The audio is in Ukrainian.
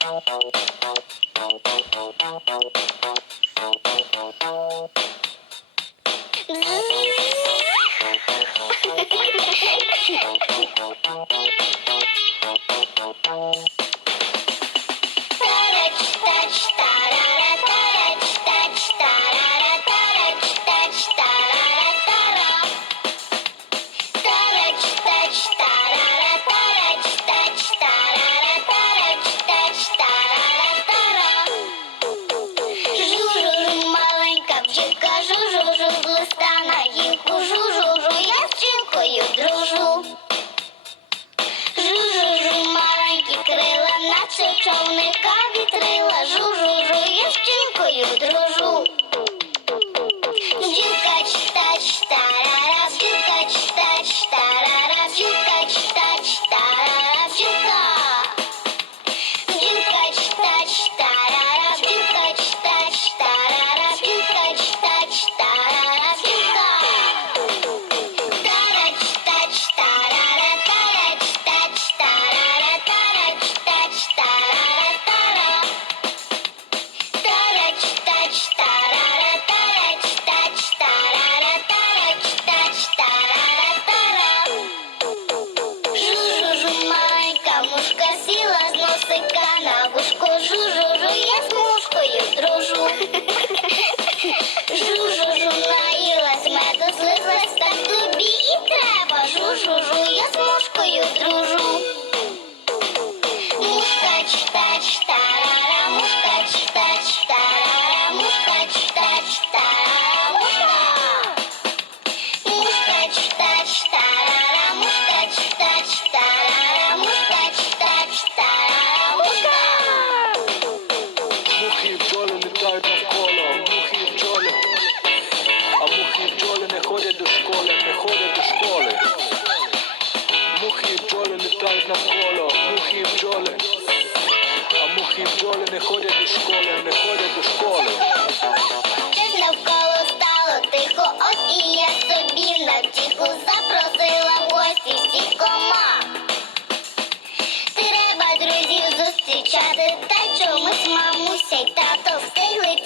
Thank you. Носи човника вітрила, жужу, жу, я з дружу. bonjour. мухи бджоли літають навколо, мухи бджоли, а мухи бджоли не ходять до школи, не ходять до школи. Ти навколо стало тихо, от і я собі на запросила в гості всіх комах. Треба друзів зустрічати, та чомусь мамуся й тато встигли